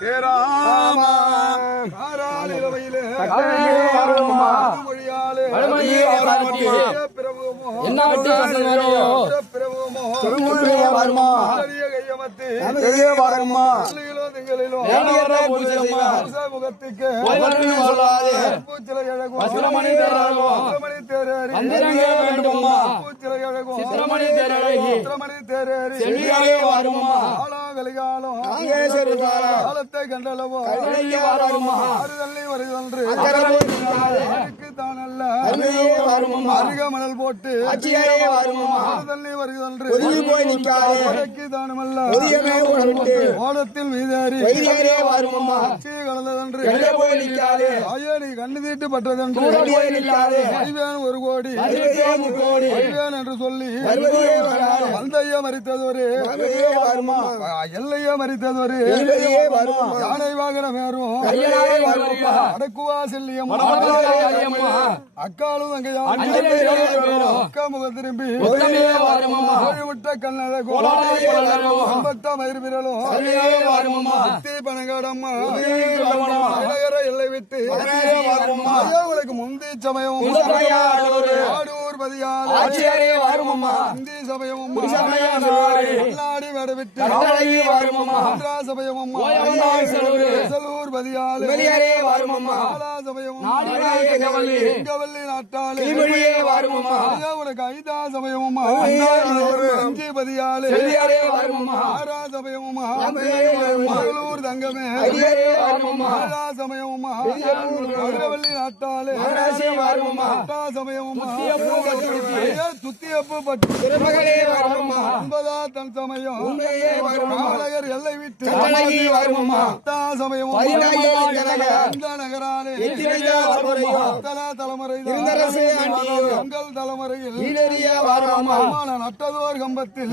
ராமா காரால் இளவையிலே மொழியாலே முகத்துக்கு காலத்தை கண்டளவோ வருதன்று தானல்ல அருக மணல் போட்டு வருதன்று தானமல்ல ஓடத்தில் மீதாரி கலந்ததன்று நீ கண்ணு தீட்டு பட்டதன்று ஒரு கோடி என்று சொல்லி வந்தையா மறித்ததொரு எல்லையா மறித்ததொரு யானை வாகனம் ஏறும் அடக்குவா செல்லியம் அக்காலும் அக்கா முகம் திரும்பி விட்ட கண்ணட மயிர் விரலும் பணங்காடம்மா எல்லை விட்டு உனக்கு முந்தி சமயம் ஆடூர் இந்தி சமயமும் நாடி வட விட்டு சமயமும் செலூர் பதியாலே கவல்லி நாட்டாலே உனக்கு ஐதா சமயமும் அஞ்சு பதியாலே ஆறா சமயமும் மகளூர் தங்கமே சமயமும் கதிரவல்லி நாட்டாலே சமயமும் சுத்தியப்பு பட்டு தன் சமயம் எல்லை விட்டு சமயம் நகராலே தலைமுறை உங்கள் தலைமுறையில் நட்டதோர் கம்பத்தில்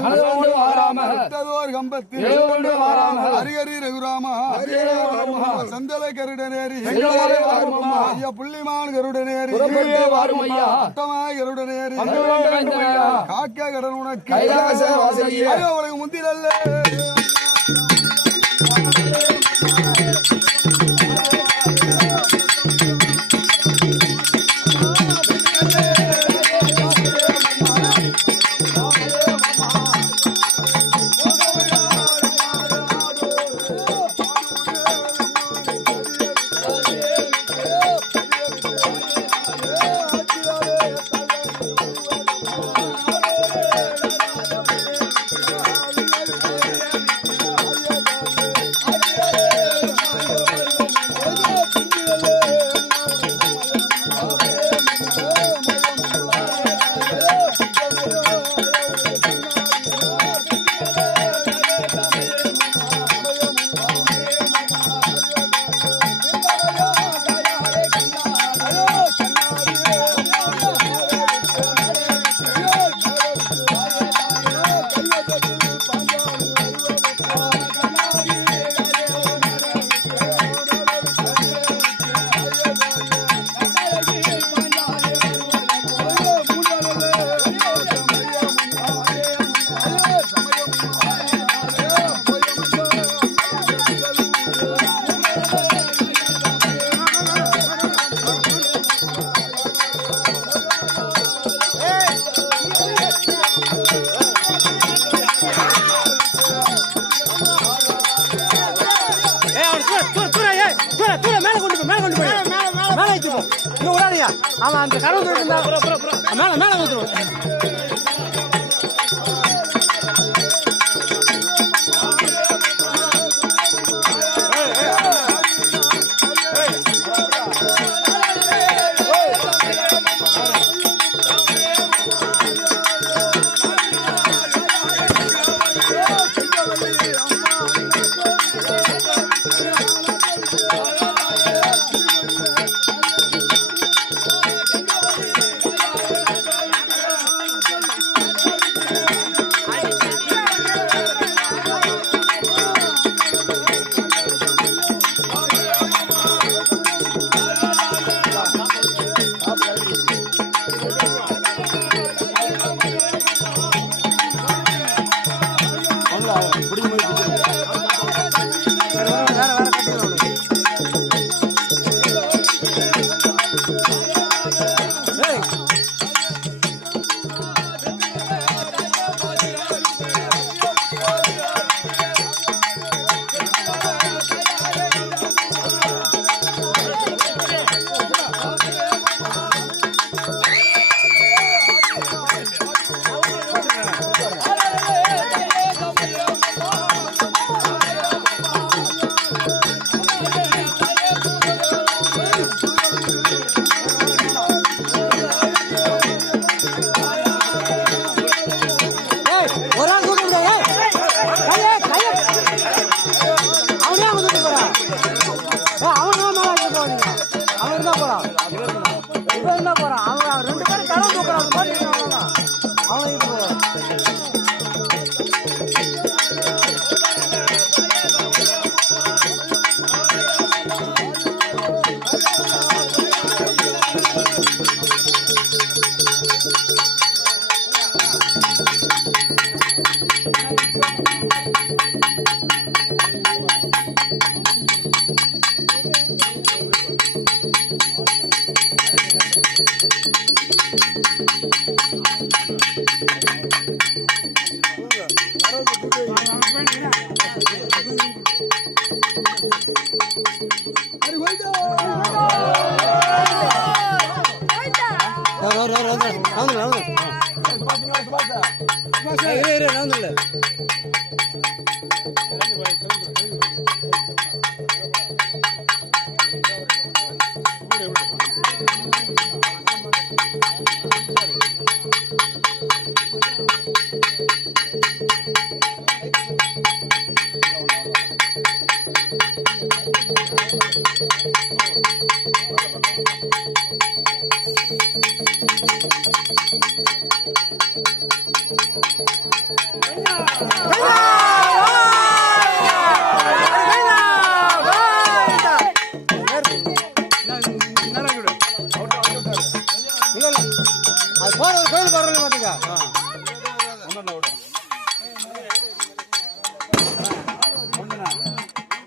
ஹரிஹரி ரகுராமா சந்தலை கருடனேரி புள்ளிமான் கருடனேரி கருடனேரி காக்க கடன் உனக்கு உனக்கு முந்திரல்ல ஆமா அந்த கடவுள் இருந்தா மேல மேல ஊத்துறோம்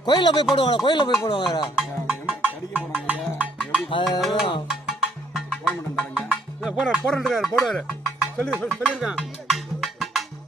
கோயில போய் போடுவாங்க, கோயில போய் போடுவாங்க. போடுறாரு சொல்லியிருக்கான்.